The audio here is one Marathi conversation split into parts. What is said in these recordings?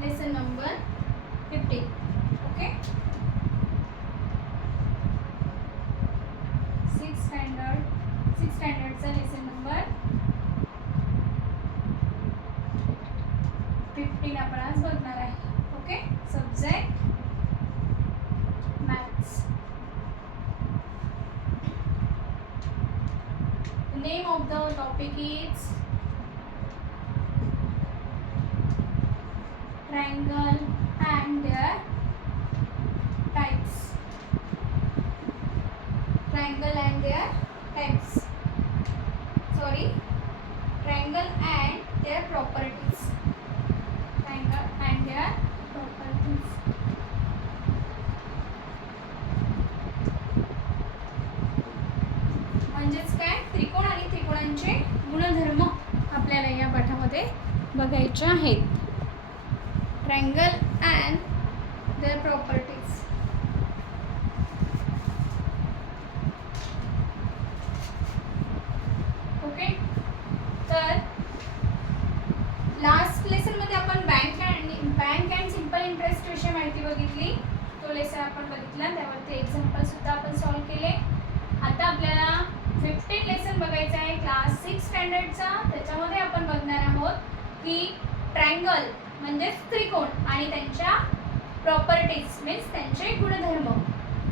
Lesson number 15. ओके, 6 स्टँडर्डचा लेसन नंबर 15 आपण आज बघणार आहे. Okay, subject maths. The name of the topic is triangle and their types. Triangle and their types. Sorry, triangle and their properties. Triangle and their properties. म्हणजेच काय, त्रिकोण आणि त्रिकोणांचे गुणधर्म आपल्याला या पाठामध्ये बघायचे आहेत. Triangle and their properties. Okay, तर लास्ट लेसनमध्ये आपण बँक अँड सिंपल इंटरेस्ट विषयी माहिती बघितली. तो लेसन आपण बघितला, त्यावरती एक्झाम्पल सुद्धा आपण सॉल्व केले. आता आपल्याला 15 लेसन बघायचं आहे क्लास 6 स्टँडर्डचा. त्याच्यामध्ये आपण बघणार आहोत की ट्रायंगल म्हणजे त्रिकोण आणि त्यांच्या प्रॉपर्टीज मीन्स त्यांचे गुणधर्म,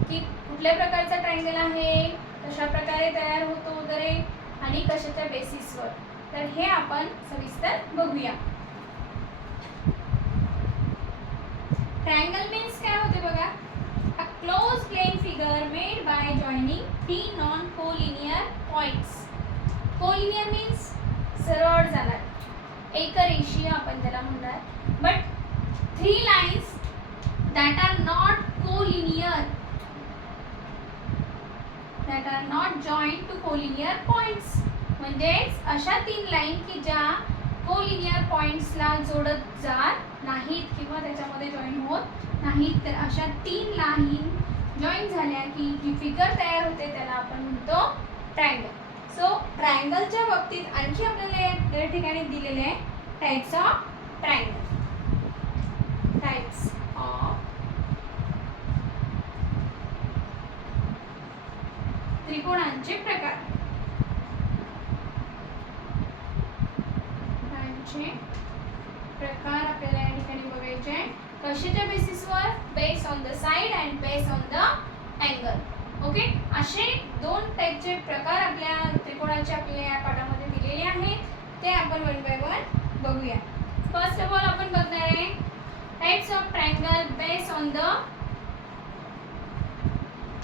की कुठल्या प्रकारचा ट्रायंगल आहे, कशा प्रकारे तयार होतो वगैरे आणि कशाच्या बेसिसवर. तर हे आपण सविस्तर बघूया. ट्रायंगल मीन्स काय होते बघा, a close plane figure made by joining 3 non collinear points. Collinear means सरळ जाणार, एकरेषीय आपण त्याला म्हणणार. But 3 lines that are not collinear, that are not joined to collinear points. म्हणजेच अशा 3 लाईन की ज्या कोलिनियर पॉइंट्सला जोडत जात नाहीत किंवा त्याच्यामध्ये जॉईन होत नाहीत. तर अशा 3 लाईन जॉईन झाल्या की जी फिगर तयार होते त्याला आपण म्हणतो ट्रायंगल. सो ट्रायंगलच्या बाबतीत आणखी आपल्याला या ठिकाणी दिलेले आहे types of triangle. Types of त्रिकोणांचे प्रकार. प्रकार आपल्याला या ठिकाणी बघायचे आहे. कशाच्या बेसिसवर? Base on the side and base on the angle. Okay, असे 2 टाइपचे प्रकार आपल्या त्रिकोणाचे आपल्या या पाठामध्ये दिलेले आहेत. ते आपण वन बाय वन बघूया. फर्स्ट ऑफ ऑल आपण बघणार आहे types of triangle base on the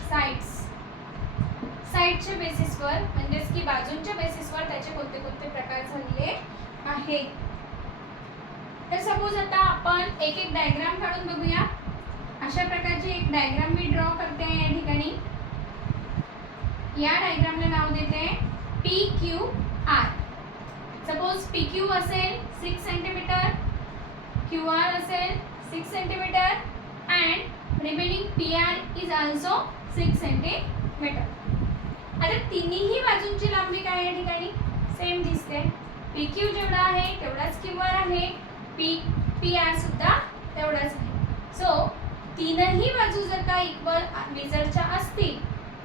sides. साइडच्या बेसिसवर म्हणजेच की बाजूंच्या बेसिसवर त्याचे कोणते कोणते प्रकार झालेले आहेत. तर सपोज आता आपण एक एक डायग्राम काढून बघूया. अशा प्रकारची एक डायग्राम मी ड्रॉ करते आहे या ठिकाणी. या डायग्रामला नाव देते PQR. सपोज PQ असेल 6 सेंटीमीटर, QR असेल 6 centimetre and remaining PR is also 6 centimetre. आता तिन्ही बाजूंची लांबी काय या ठिकाणी सेम दिसते. PQ जेवढा आहे तेवढाच QR आहे, PR सुद्धा तेवढाच आहे. सो तीनही बाजू जर का इक्वल मेजरच्या असतील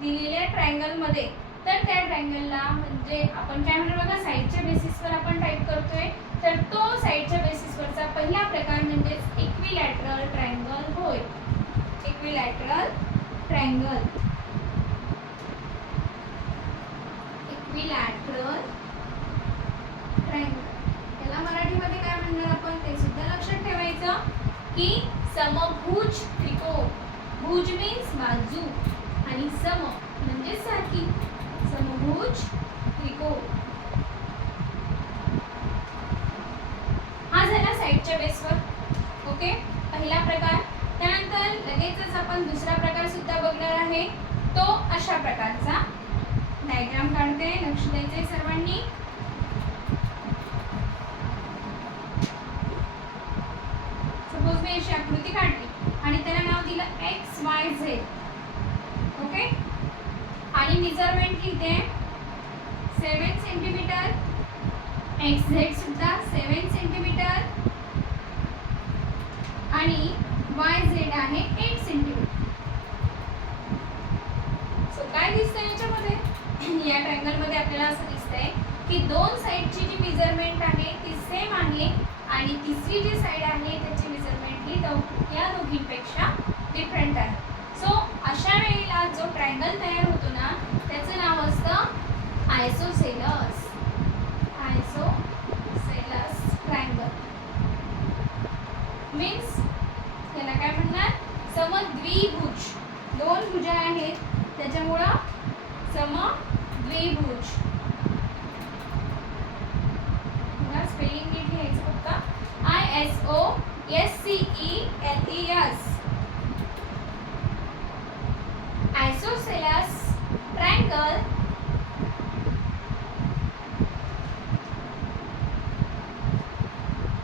दिलेल्या ट्रायंगलमध्ये, तर त्या ट्रायंगलला म्हणजे आपण काय म्हणतो बघा, साइडच्या बेसिसवर आपण टाइप करतोय. तर तो साइडच्या बेसिसवरचा पहिला प्रकार म्हणजे इक्विलॅटरल ट्रायंगल होय. Equilateral triangle. इक्विलॅटरल ट्रायंगल याला मराठीमध्ये काय म्हणणार आपण ते सुद्धा लक्षात ठेवायचं की समभुज त्रिकोण. भुज मीन्स बाजू आणि सम म्हणजे सारखी. समभुज त्रिकोण हा झाला साइडच्या बेसवर. ओके, पहिला प्रकार. त्यानंतर लगेचच आपण दुसरा प्रकार सुद्धा बघणार आहे. तो अशा प्रकारचा डायग्राम काढते, लक्ष द्यायचे सर्वांनी. सपोज मी अशी आकृती काढली आणि त्याला नाव दिलं XYZ. ओके, आणि मेजरमेंट लिहिते 7 सेंटीमीटर. XZ सुद्धा 7 सेंटीमीटर आणि YZ आहे 8 सेंटीमीटर. सो काय दिसतंय याच्यामध्ये, या ट्रायंगल मध्ये आपल्याला असं दिसतंय की दोन साइडची जी मेजरमेंट आहे ती सेम आहे आणि तिसरी जी साइड आहे त्याची मेजरमेंट ही या दोघींपेक्षा डिफरंट आहे. सो अशा वेळेला जो ट्रायंगल तयार होतो ना त्याचं नाव असतं आयसोसेलस. आयसोसेलस ट्रायंगल मीन्स याला काय म्हणणार, समद्विभुज. दोन भुजा आहेत त्याच्यामुळं समद्विभुज. स्पेलिंग नीट घ्यायचं फक्त, ISOSCELES. आयसोसेलस ट्रायंगल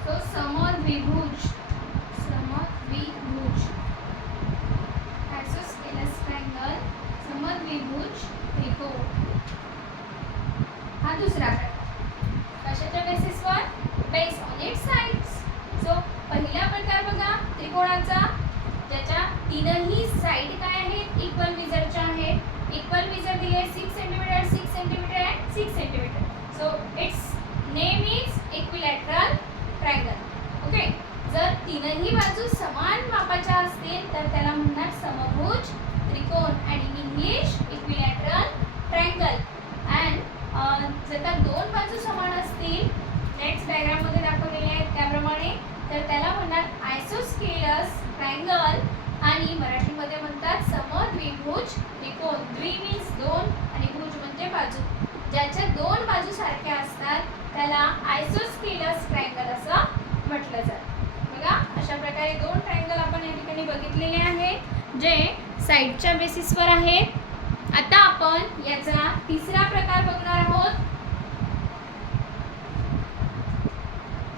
तो समद्विभुज. आयसोसेलस ट्रायंगल समद्विभुज त्रिकोण. हा दुसरा प्रकार. कशाच्या बेसिसवर, base on it's sides. So पहिला प्रकार बघा त्रिकोणाचा, ज्याच्या तीनही साइड काय आहेत, इक्वल मेजरच्या आहेत. इक्वल मेजर दिले 6 centimetre, 6 centimetre and 6 centimetre. So it's name is equilateral triangle. Okay, जर तीनही बाजू समान मापाच्या असतील तर त्याला म्हणणार समभुज त्रिकोण आणि in English equilateral triangle. And जर का दोन बाजू समान असतील, नेक्स्ट डायग्राम मध्ये दाखवलेले आहेत त्याप्रमाणे, तर त्याला म्हणणार आयसोस्केलस ट्रायंगल आणि मराठीमध्ये म्हणतात समद्विभुज त्रिकोण. द्वि मीन्स दोन आणि भुज म्हणजे बाजू. ज्याच्या दोन बाजू सारख्या असतात त्याला आयसोस्केलस ट्रायंगल असं म्हटलं जातं. बघा अशा प्रकारे दोन ट्रायंगल आपण या ठिकाणी बघितलेले आहेत जे साइडच्या बेसिसवर आहेत. आता आपण याचा तिसरा प्रकार बघणार आहोत.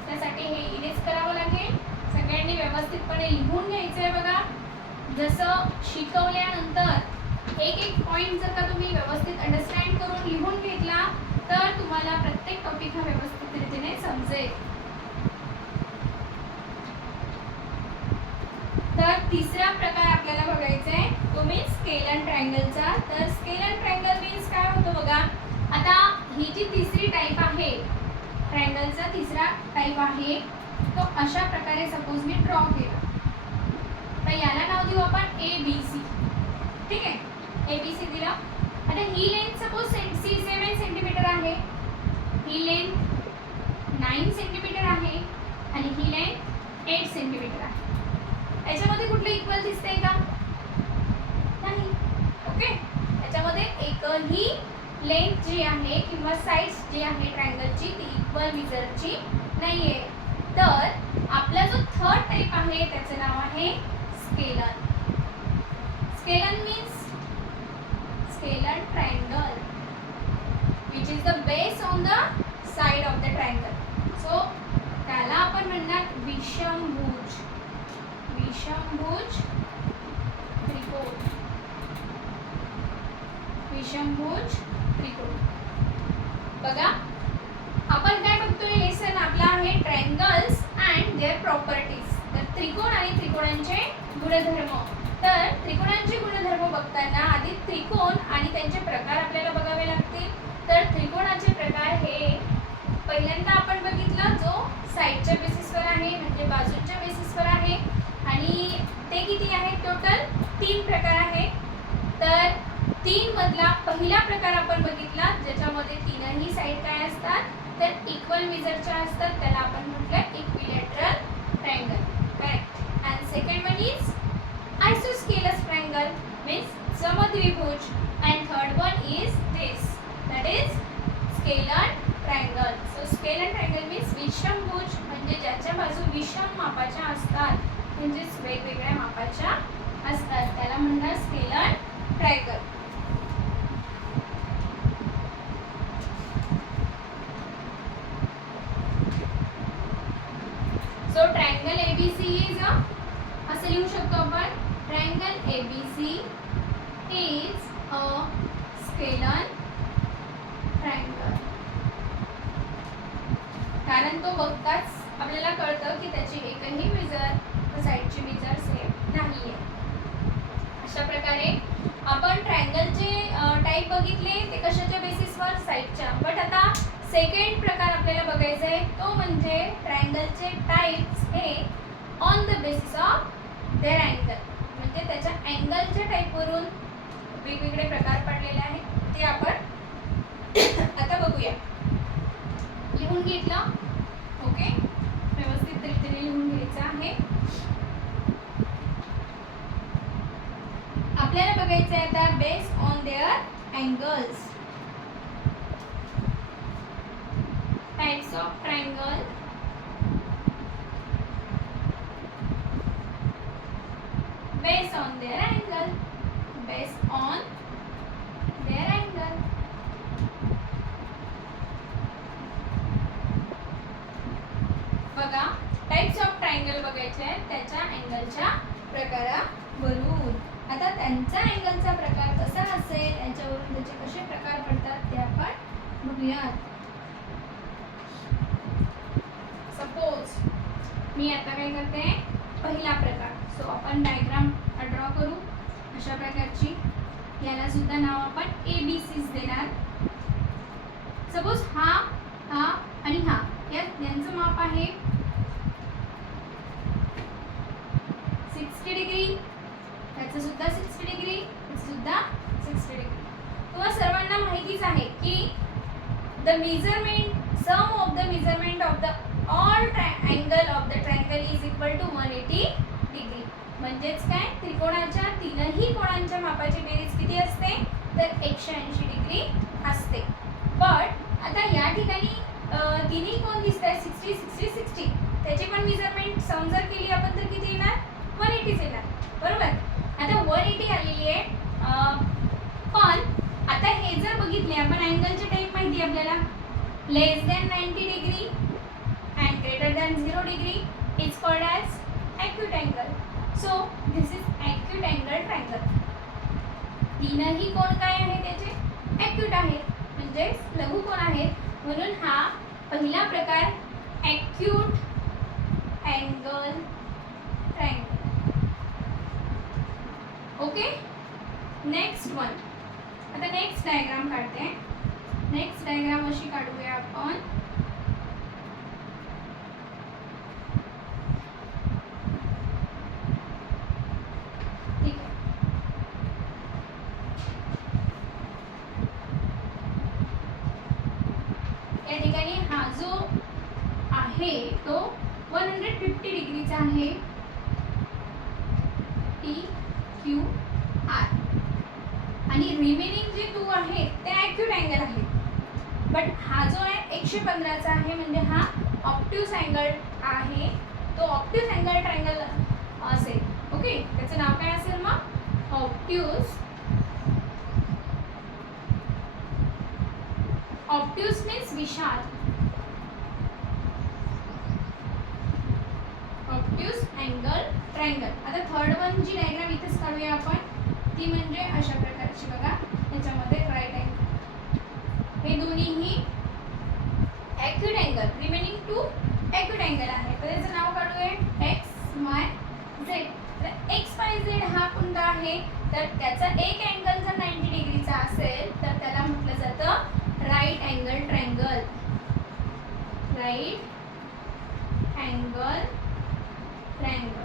त्यासाठी हे इरेज करावं लागेल. सगळ्यांनी व्यवस्थितपणे लिहून घ्यायचं आहे. बघा जसं शिकवल्यानंतर एक एक पॉइंट जर का तुम्ही व्यवस्थित अंडरस्टँड करून लिहून घेतला तर तुम्हाला प्रत्येक टॉपिक हा व्यवस्थित रीतीने समजेल. तर तिसरा प्रकार आपल्याला बघायचा आहे तो मीन्स स्केलर ट्रायंगलचा. तर स्केलर ट्रायंगल मीन्स काय होतं बघा. आता ही जी तिसरी टाइप आहे ट्रायंगलचा, तिसरा टाइप आहे तो अशा प्रकारे सपोज मी ड्रॉ केला, तर याला नाव देऊ आपण ABC. ठीक आहे, ABC दिला. आता ही लेंथ सपोज 7 सेंटीमीटर आहे, ही लेंथ 9 सेंटीमीटर आहे आणि ही लेंथ 8 सेंटीमीटर आहे. याच्यामध्ये कुठलं इक्वल दिसतंय का, नाही. ओके, याच्यामध्ये एकही लेंथ जी आहे किंवा साइड्स जी आहे ट्रायंगलची ती इक्वल मेजरची नाहीये. तर आपला जो थर्ड टाइप आहे त्याचं नाव आहे scalar. Scalar means scalar triangle which is the base on the side of the triangle. So त्याला आपण म्हणणार विषमभुज. विषमभुज त्रिकोण. विषमभुज त्रिकोण. बघा आपण काय बघतोय, लेसन आपला आहे ट्रायंगल्स अँड देअर प्रॉपर्टीज. तर त्रिकोण आणि त्रिकोणांचे गुणधर्म. तर त्रिकोणांचे गुणधर्म बघताना आधी त्रिकोण आणि त्यांचे प्रकार आपल्याला बघावे लागतील. तर त्रिकोणाचे प्रकार हे पहिल्यांदा आपण बघितलं जो साइडच्या बेसिसवर आहे म्हणजे बाजूंच्या बेसिसवर आहे आणि ते किती आहेत, टोटल 3 प्रकार आहेत. तर 3 मधला पहिला प्रकार आपण बघितला ज्याच्यामध्ये तीनही साइड काय असतात तर इक्वल मेजरच्या असतात, त्याला आपण म्हटलं equilateral triangle. Correct. And second one is isosceles triangle means समद्विभुज. And third one is this, that is scalar triangle. So scalar triangle means विषमभुज म्हणजे ज्याच्या बाजू विषम मापाच्या असतात, म्हणजेच वेगवेगळ्या मापाच्या असतात, त्याला म्हणतात scalar triangle. So triangle ABC is असं लिहू शकतो आपण, triangle ABC is a scalar triangle. कारण तो बघताच आपल्याला कळतं की त्याची एकही मेजर तर साईडची मेजर सेम नाही आहे. अशा प्रकारे आपण ट्रायंगलचे टाईप बघितले ते कशाच्या बेसिसवर, साईडच्या. बट आता सेकंड प्रकार आपल्याला बघायचा आहे तो म्हणजे ट्रायंगलचे टाईप्स हे on the basis of their angle, म्हणजे त्याच्या अँगलच्या टाईपवरून वेगवेगळे प्रकार पडलेले आहेत ते आपण आता बघूया. लिहून घेतलं, ओके, व्यवस्थित रीतीने लिहून घ्यायचं आहे. आपल्याला बघायचं आहे आता based on their angles, types of triangle based on their angle, based on their angle. बघा, टाइप्स ऑफ ट्रायंगल बघायचे आहेत त्याच्या अँगलच्या प्रकारावरून. आता त्यांचा अँगलचा प्रकार कसा असेल याच्यावरून त्याचे कसे प्रकार पडतात ते आपण बघूयात. सपोज मी आता काय करते, पहिला प्रकार. सो आपण डायग्राम ड्रॉ करू अशा प्रकारची. याला सुद्धा नाव आपण ABCs देणार. सपोज हा आणि हा यांचं माप आहे 60 डिग्री, याचं सुद्धा 60 डिग्री, याचं सुद्धा 60 डिग्री. तुम्हाला सर्वांना माहितीच आहे की the measurement, sum of the measurement of the all angle of the triangle is equal to 180 degree. म्हणजेच काय, त्रिकोणाच्या तीनही कोणांच्या मापाची बेरीज किती असते तर 180 डिग्री असते. बट आता या ठिकाणी तिन्ही कोण दिसत आहे 60 60 60, त्याची पण मेजरमेंट सम जर केली आपण तर किती येणार 180 येणार, बरोबर. आता 180 आलेली आहे. पण आता हे जर बघितले आपण अँगलचे टाईप माहिती आपल्याला, less than 90 degree and greater than 0 degree is called as acute angle. So this is acute angle triangle. तीनही कोण काय आहे त्याचे ॲक्यूट आहेत, म्हणजे लघु कोण आहेत, म्हणून हा पहिला प्रकार acute angle triangle. Okay, next one. आता नेक्स्ट डायग्राम काढते. नेक्स्ट डायग्राम अशी काढूया आपण. ठीक आहे. या ठिकाणी हा जो आहे तो 150 डिग्रीचा आहे, PQR. आणि रिमेनिंग जे 2 आहेत ते ॲक्यूट अँगल आहेत. बट हा जो आहे 115चा आहे, म्हणजे हा ऑब्ट्यूज अँगल आहे. तो ऑब्ट्यूज अँगल ट्रायंगल असेल. ओके, त्याचं नाव काय असेल मग ऑब्ट्यूज. ऑब्ट्यूज मीन्स विशाल. Obtuse angle triangle. आता थर्ड वन जी डायग्राम इथेच काढूया आपण, ती म्हणजे अशा प्रकारची. बघा, याच्यामध्ये राईट अँगल, हे दोन्हीही acute angle, remaining 2 acute angle आहे. तर त्याचं नाव काढूया XYZ. तर XYZ हा कोणता आहे तर त्याचा एक अँगल जर 90 डिग्रीचा असेल तर त्याला म्हटलं जातं right angle triangle. Right angle triangle.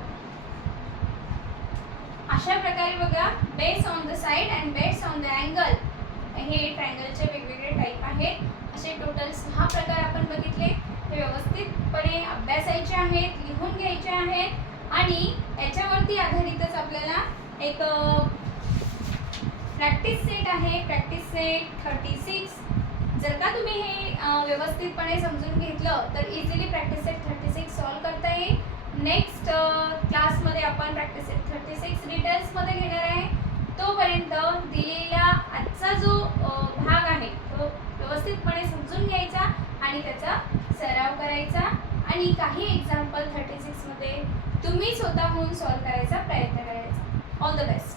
अशा प्रकारे बघा, based on the side and based on the angle हे ट्रायंगलचे वेगवेगळे टाईप आहेत. असे टोटल 6 प्रकार आपण बघितले. ते व्यवस्थितपणे अभ्यासायचे आहेत, लिहून घ्यायचे आहेत आणि याच्यावरती आधारितच आपल्याला एक प्रॅक्टिस सेट आहे, प्रॅक्टिस सेट 36. जर का तुम्ही हे व्यवस्थितपणे समजून घेतलं तर इझिली प्रॅक्टिस सेट 36 सॉल्व करता येईल. नेक्स्ट क्लासमध्ये आपण प्रॅक्टिस सेट 36 डिटेल्समध्ये घेणार आहे. तोपर्यंत दिलेला आजचा जो भाग आहे तो व्यवस्थितपणे समजून घ्यायचा आणि त्याचा सराव करायचा आणि काही एक्झाम्पल 36 मध्ये तुम्ही स्वतःहून सॉल्व करायचा प्रयत्न करायचा. All the best.